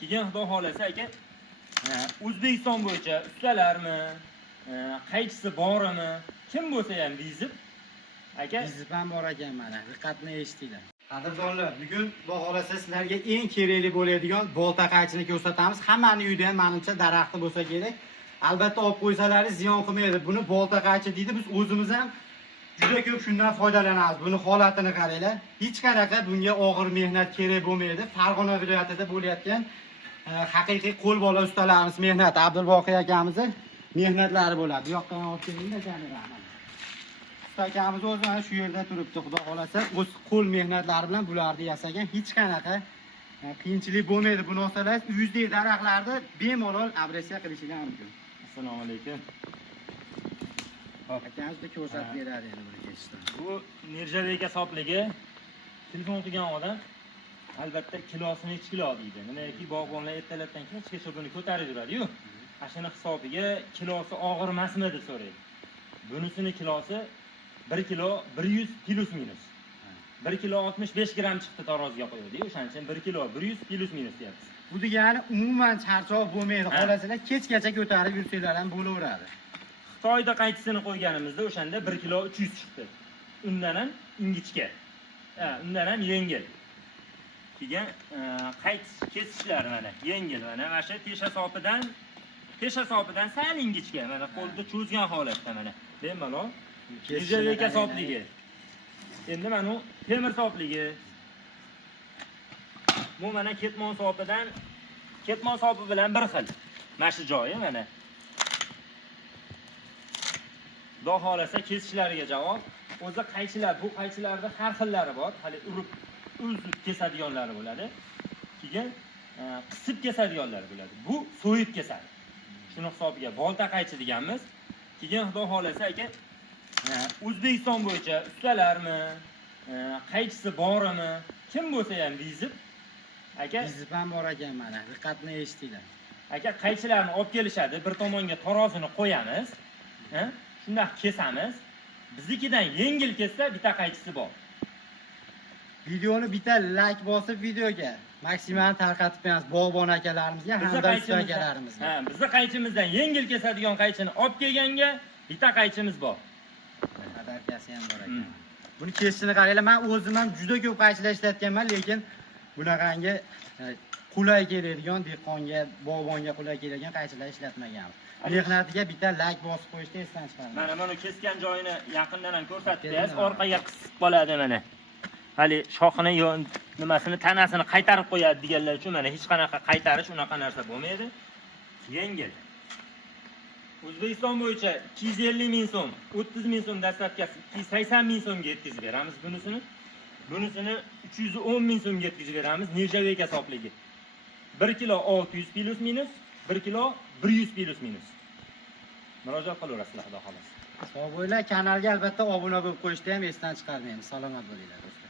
Keyin xudo xolasa aka, O'zbekiston bo'yicha ustalarmi, qaychisi bormi, kim bo'lsa ham vizib aka, vizib ham bor ekan mana. Diqqatni eshitinglar. Qadrdonlar, bugun xudo xolasa sizlarga eng kerakli bo'ladigan bolta qaychini ko'rsatamiz. Hammaning uyida ham menimcha daraxti bo'lsa kerak. Albatta olib qo'ysalaringiz ziyon qilmaydi. Buni bolta qaychi deydi. Biz o'zimiz ham juda ko'p shundan foydalanamiz. Buni holatini qaranglar. Hech qanaqa bunga og'ir mehnat kerak bo'lmaydi. Farg'ona viloyatida bo'layotgan haqiqiy qo'l bola ustalarimiz mehnati, Abdulvoqiy akamizning mehnatlari bo'ladi. Bu yoqdan olib kelinglar kamerani. Usta akamiz o'zi mana shu yerda turibdi, xudo xolasa. O'z qo'l mehnatlari bilan bularni yasagan. Hech qanaqa qiyinchilik bo'lmaydi. Buni olsalar, uyingizdagi daraxtlarni bemalol abrasiya qilishingiz mumkin. Assalomu alaykum. Hop, akamizga ko'rsatib beradi endi buni ketishdan. Bu nirjavik hisobligi telefon qilgan odam albatta kilosini necha kilo deydi. Nimaiki bog'bonlar ertalabdan kechgacha buni ko'tarib yuradi-yu. Ashuna hisobiga kilosi og'irmasmi deb so'raydi. Bunisini kilosi 1 kilo 100 plus minus. 1 kilo 65 gram chiqdi taroziga qo'yadi. O'shaning uchun 1 kilo 100 plus minus deyapmiz. Bu degani umuman charchoq bo'lmaydi. Xohlasanglar kechgacha ko'tarib yursanglar ham bo'laveradi. Xitoyda qaytisini qo'yganimizda o'shanda 1 kilo 300 chiqdi. Undan ham ingichka. Undan ham yengil. Keyin kesishlari mana yengil, mana shu tesha sopidan sal ingichka, mana qo'lda cho'zgan holatda mana. Bemalol nirjavik sopligi. Endi mana u temir sopligi. Bu mana ketmon sopi bilan bir xil. Mana shu joyi mana. Xudo xolasa kesishlariga javob. O'zi qaychilar, bu qaychilarda har xillari bor. Hali urib uzib kesadiganlari bo'ladi. Keyin qisib kesadiganlari bo'ladi. Bu so'yib kesadi. Shuni hisobiga bolta qaychi deganmiz. Keyin xudo xolasa aka, O'zbekiston bo'yicha ustalarmi, qaychisi bormi, kim bo'lsa ham vizib aka, vizib ham bor ekan mana. Diqqatni eshitinglar. Aka, qaychilarni olib kelishadi, bir tomonga tarozini qo'yamiz, shunday kesamiz. Biznikidan yengil kessa bitta qaychisi bor. Videoni bitta like bosib videoga maksimal tarqatib qo'yamiz bog'bon akalarimizga hamda usta akalarimizga. Bizning qaychimizdan yengil kesadigan qaychini olib kelganga bitta qaychimiz bor. Adarkasi ham bor ekan. Buni kesishini qaranglar. Men o'zim ham juda ko'p qaychilar ishlatganman, lekin bunaqangi qulay keladigan dehqonga, bog'bonga qulay keladigan qaychilar ishlatmaganman. Mehnatiga bitta like bosib qo'yishni esdan chiqarmang. Mana buni kesgan joyini yaqindan ham ko'rsatib berasiz. Orqaga qisib qoladi mana. Hali shoxini nimasini tanasini qaytarib qo'yadi deganlar uchun mana hech qanaqa qaytarish unaqa narsa bo'lmaydi. Yengil. O'zbekiston bo'yicha 250 ming so'm, 30 ming so'm dastlabkasi 280 ming so'mga yetkazib beramiz bunisini. Bunisini 310 ming so'mga yetkazib beramiz nirjavik hisobligi. 1 kilo 600 plus minus, 1 kilo 100 plus minus. Murojaat qilaverasizlar, xudo xolasa. Sog' bo'linglar, kanalga albatta obuna bo'lib qo'yishni ham esdan chiqarmaymiz. Salomat bo'linglar do'stlar.